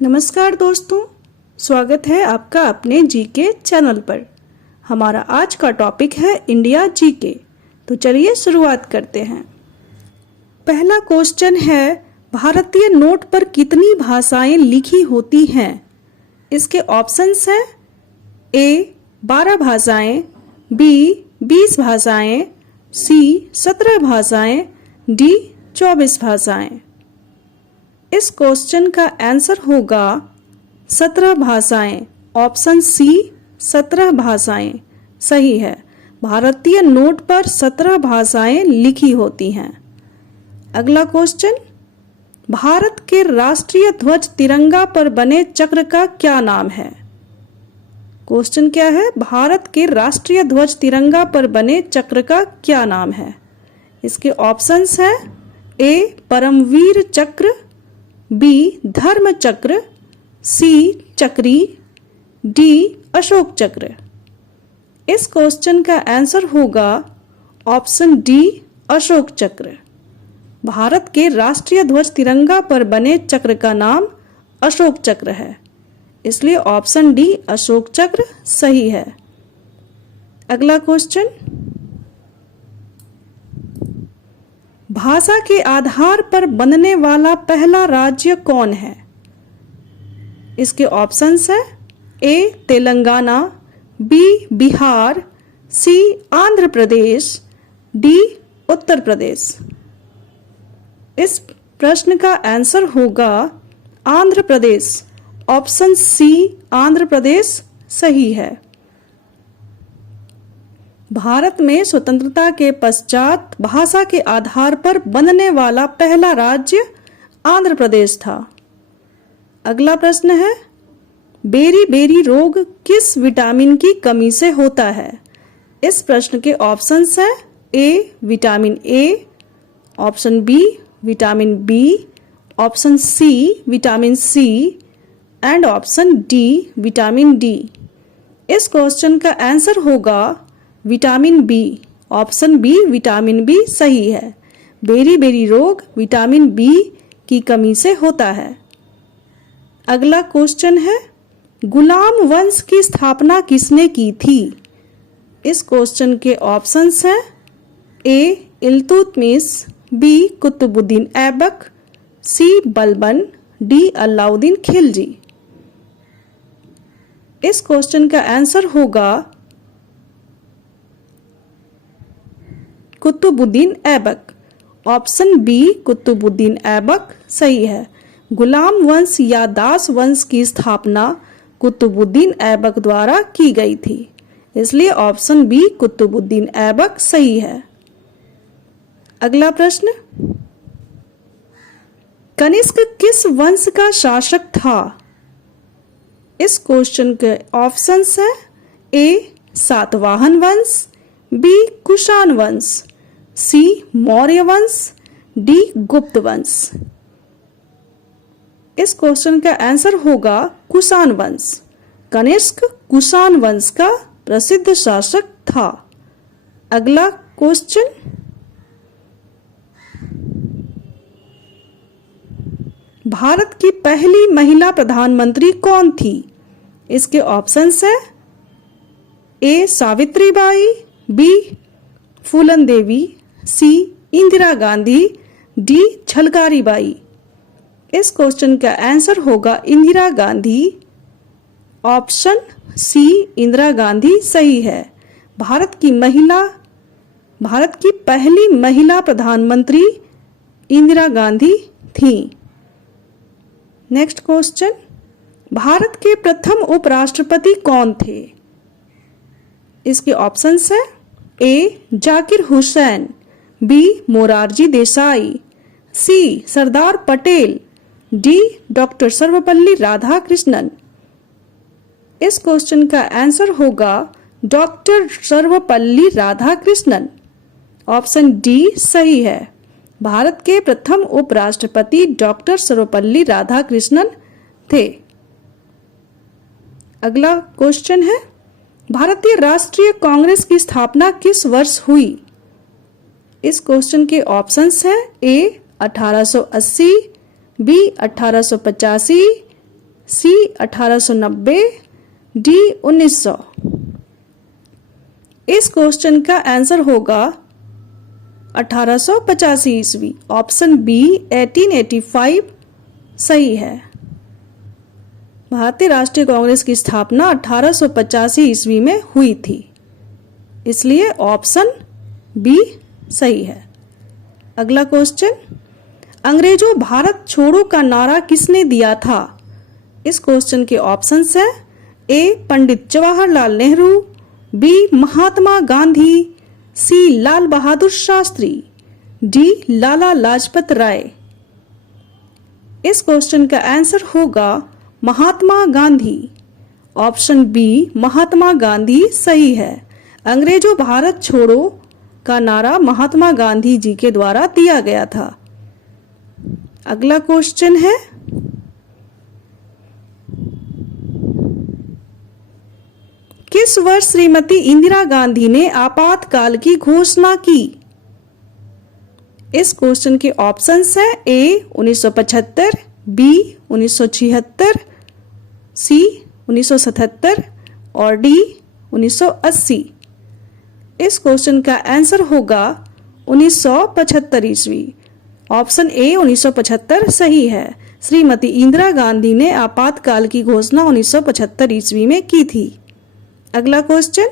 नमस्कार दोस्तों, स्वागत है आपका अपने जीके चैनल पर। हमारा आज का टॉपिक है इंडिया जीके। तो चलिए शुरुआत करते हैं। पहला क्वेश्चन है, भारतीय नोट पर कितनी भाषाएं लिखी होती हैं? इसके ऑप्शंस हैं ए 12 भाषाएं, बी 20 भाषाएं, सी 17 भाषाएं, डी 24 भाषाएं। इस क्वेश्चन का आंसर होगा 17 भाषाएं। ऑप्शन सी 17 भाषाएं सही है। भारतीय नोट पर 17 भाषाएं लिखी होती हैं। अगला क्वेश्चन, भारत के राष्ट्रीय ध्वज तिरंगा पर बने चक्र का क्या नाम है? क्वेश्चन क्या है? भारत के राष्ट्रीय ध्वज तिरंगा पर बने चक्र का क्या नाम है? इसके ऑप्शंस है ए परमवीर चक्र, बी धर्म चक्र, सी चक्री, डी अशोक चक्र। इस क्वेश्चन का आंसर होगा ऑप्शन डी अशोक चक्र। भारत के राष्ट्रीय ध्वज तिरंगा पर बने चक्र का नाम अशोक चक्र है, इसलिए ऑप्शन डी अशोक चक्र सही है। अगला क्वेश्चन, भाषा के आधार पर बनने वाला पहला राज्य कौन है? इसके ऑप्शंस है ए तेलंगाना, बी बिहार, सी आंध्र प्रदेश, डी उत्तर प्रदेश। इस प्रश्न का आंसर होगा आंध्र प्रदेश। ऑप्शन सी आंध्र प्रदेश सही है। भारत में स्वतंत्रता के पश्चात भाषा के आधार पर बनने वाला पहला राज्य आंध्र प्रदेश था। अगला प्रश्न है, बेरी बेरी रोग किस विटामिन की कमी से होता है? इस प्रश्न के ऑप्शंस हैं A vitamin A, option B vitamin B, option C vitamin C and option D vitamin D. इस क्वेश्चन का आंसर होगा vitamin B. Option B vitamin B सही है। बेरी बेरी रोग विटामिन बी की कमी से होता है। अगला क्वेश्चन है, गुलाम वंश की स्थापना किसने की थी? इस क्वेश्चन के ऑप्शंस हैं ए इल्तुतमिश, बी कुतुबुद्दीन ऐबक, सी बलबन, डी अलाउद्दीन खिलजी। इस क्वेश्चन का आंसर होगा कुतुबुद्दीन ऐबक। ऑप्शन बी कुतुबुद्दीन ऐबक सही है। गुलाम वंश या दास वंश की स्थापना कुतुबुद्दीन ऐबक द्वारा की गई थी, इसलिए ऑप्शन बी कुतुबुद्दीन ऐबक सही है। अगला प्रश्न, कनिष्क किस वंश का शासक था? इस क्वेश्चन के ऑप्शंस है ए सातवाहन वंश, बी कुषाण वंश, सी मौर्य वंश, डी गुप्त वंश। इस क्वेश्चन का आंसर होगा कुषाण वंश। कनिष्क कुषाण वंश का प्रसिद्ध शासक था। अगला क्वेश्चन, भारत की पहली महिला प्रधानमंत्री कौन थी? इसके ऑप्शंस है A Savitribai, B Phoolan Devi, C Indira Gandhi, D Jhalkari Bai. इस क्वेश्चन का आंसर होगा इंदिरा गांधी। ऑप्शन सी इंदिरा गांधी सही है। भारत की पहली महिला प्रधानमंत्री इंदिरा गांधी थी। नेक्स्ट क्वेश्चन, भारत के प्रथम उपराष्ट्रपति कौन थे? इसके ऑप्शंस है ए जाकिर हुसैन, बी मोरारजी देसाई, सी सरदार पटेल, डी डॉक्टर सर्वपल्ली राधाकृष्णन। इस क्वेश्चन का आंसर होगा doctor Sarvepalli Radhakrishnan. Option D सही है। भारत के प्रथम उपराष्ट्रपति डॉक्टर सर्वपल्ली राधाकृष्णन थे। अगला क्वेश्चन है, भारतीय राष्ट्रीय कांग्रेस की स्थापना किस वर्ष हुई? इस क्वेश्चन के ऑप्शंस हैं ए 1880, बी 1885, सी 1890, डी 1900। इस क्वेश्चन का आंसर होगा 1885 ईस्वी। ऑप्शन बी 1885 सही है। भारतीय राष्ट्रीय कांग्रेस की स्थापना 1885 ईस्वी में हुई थी, इसलिए ऑप्शन बी सही है। अगला क्वेश्चन, अंग्रेजों भारत छोड़ो का नारा किसने दिया था? इस क्वेश्चन के ऑप्शंस है ए पंडित जवाहरलाल नेहरू, बी महात्मा गांधी, सी लाल बहादुर शास्त्री, डी लाला लाजपत राय। इस क्वेश्चन का आंसर होगा महात्मा गांधी। ऑप्शन बी महात्मा गांधी सही है। अंग्रेजों भारत छोड़ो का नारा महात्मा गांधी जी के द्वारा दिया गया था। अगला क्वेश्चन है, किस वर्ष श्रीमती इंदिरा गांधी ने आपातकाल की घोषणा की? इस क्वेश्चन के ऑप्शंस है ए 1975, बी 1976, सी 1977 और डी 1980। इस क्वेश्चन का आंसर होगा 1975 ईस्वी। ऑप्शन ए 1975 सही है। श्रीमती इंदिरा गांधी ने आपातकाल की घोषणा 1975 ईस्वी में की थी। अगला क्वेश्चन,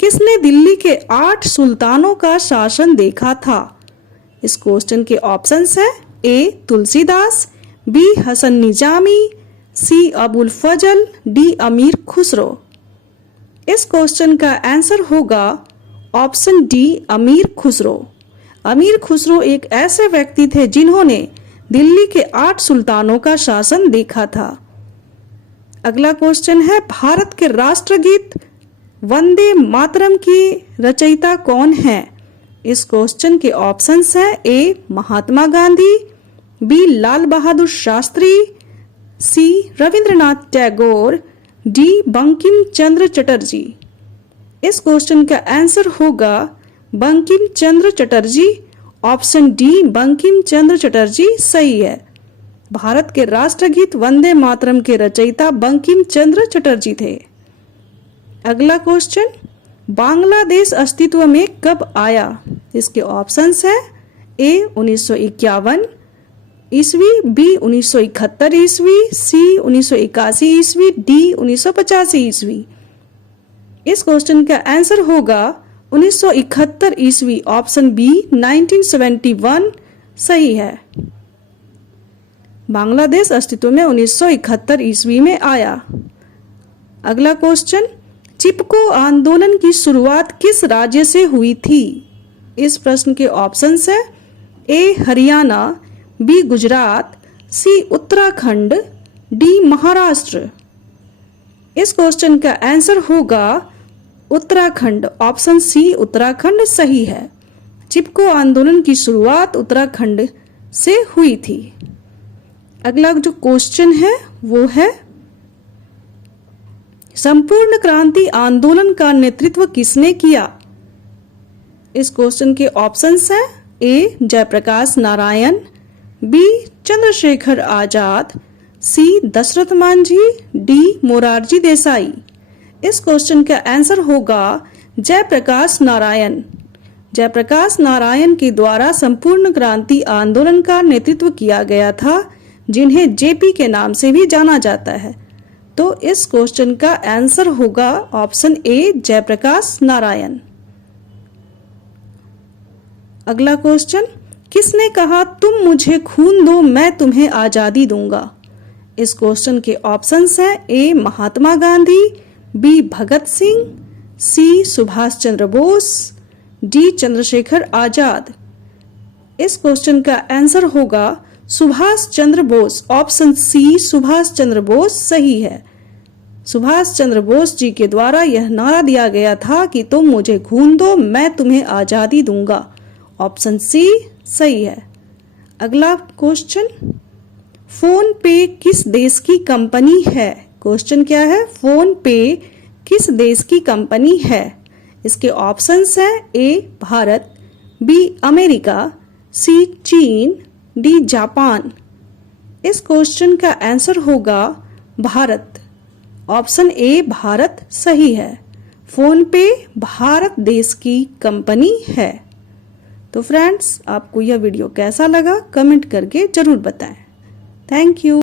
किसने दिल्ली के 8 सुल्तानों का शासन देखा था? इस क्वेश्चन के ऑप्शंस है ए तुलसीदास, बी हसन निजामी, सी अबुल फजल, डी अमीर खुसरो। इस क्वेश्चन का आंसर होगा ऑप्शन डी अमीर खुसरो। अमीर खुसरो एक ऐसे व्यक्ति थे जिन्होंने दिल्ली के 8 सुल्तानों का शासन देखा था। अगला क्वेश्चन है, भारत के राष्ट्रगीत वंदे मातरम की रचयिता कौन है? इस क्वेश्चन के ऑप्शंस है ए महात्मा गांधी, बी लाल बहादुर शास्त्री, सी रविंद्रनाथ टैगोर, डी बंकिम चंद्र चटर्जी। इस क्वेश्चन का आंसर होगा बंकिम चंद्र चटर्जी। ऑप्शन डी बंकिम चंद्र चटर्जी सही है। भारत के राष्ट्रगीत वंदे मातरम के रचयिता बंकिम चंद्र चटर्जी थे। अगला क्वेश्चन, बांग्लादेश अस्तित्व में कब आया? इसके ऑप्शंस है ए 1951 ईस्वी, बी 1971 ईस्वी, सी 1981 ईस्वी, डी 1985 ईस्वी। इस क्वेश्चन का आंसर होगा 1971 ईस्वी। ऑप्शन बी 1971 सही है। बांग्लादेश अस्तित्व में 1971 ईस्वी में आया। अगला क्वेश्चन, चिपको आंदोलन की शुरुआत किस राज्य से हुई थी? इस प्रश्न के ऑप्शंस है ए हरियाणा, बी गुजरात, सी उत्तराखंड, डी महाराष्ट्र। इस क्वेश्चन का आंसर होगा उत्तराखंड। ऑप्शन सी उत्तराखंड सही है। चिपको आंदोलन की शुरुआत उत्तराखंड से हुई थी। अगला जो क्वेश्चन है वो है, संपूर्ण क्रांति आंदोलन का नेतृत्व किसने किया? इस क्वेश्चन के ऑप्शंस है ए जयप्रकाश नारायण, बी चंद्रशेखर आजाद, सी दशरथ मांझी, डी मोरारजी देसाई। इस क्वेश्चन का आंसर होगा जयप्रकाश नारायण। जयप्रकाश नारायण के द्वारा संपूर्ण क्रांति आंदोलन का नेतृत्व किया गया था, जिन्हें जेपी के नाम से भी जाना जाता है। तो इस क्वेश्चन का आंसर होगा ऑप्शन ए जयप्रकाश नारायण। अगला क्वेश्चन, किसने कहा तुम मुझे खून दो मैं तुम्हें आजादी दूंगा? इस क्वेश्चन के ऑप्शंस हैं ए महात्मा गांधी, बी भगत सिंह, सी सुभाष चंद्र बोस, डी चंद्रशेखर आजाद। इस क्वेश्चन का आंसर होगा सुभाष चंद्र बोस। ऑप्शन सी सुभाष चंद्र बोस सही है। सुभाष चंद्र बोस जी के द्वारा यह नारा दिया गया था कि तुम मुझे खून दो मैं तुम्हें आजादी दूंगा। ऑप्शन सी सही है। अगला क्वेश्चन, फोन पे किस देश की कंपनी है? क्वेश्चन क्या है? फोन पे किस देश की कंपनी है? इसके ऑप्शंस है ए भारत, बी अमेरिका, सी चीन, डी जापान। इस क्वेश्चन का आंसर होगा भारत। ऑप्शन ए भारत सही है। फोन पे भारत देश की कंपनी है। तो फ्रेंड्स, आपको यह वीडियो कैसा लगा कमेंट करके जरूर बताएं। Thank you.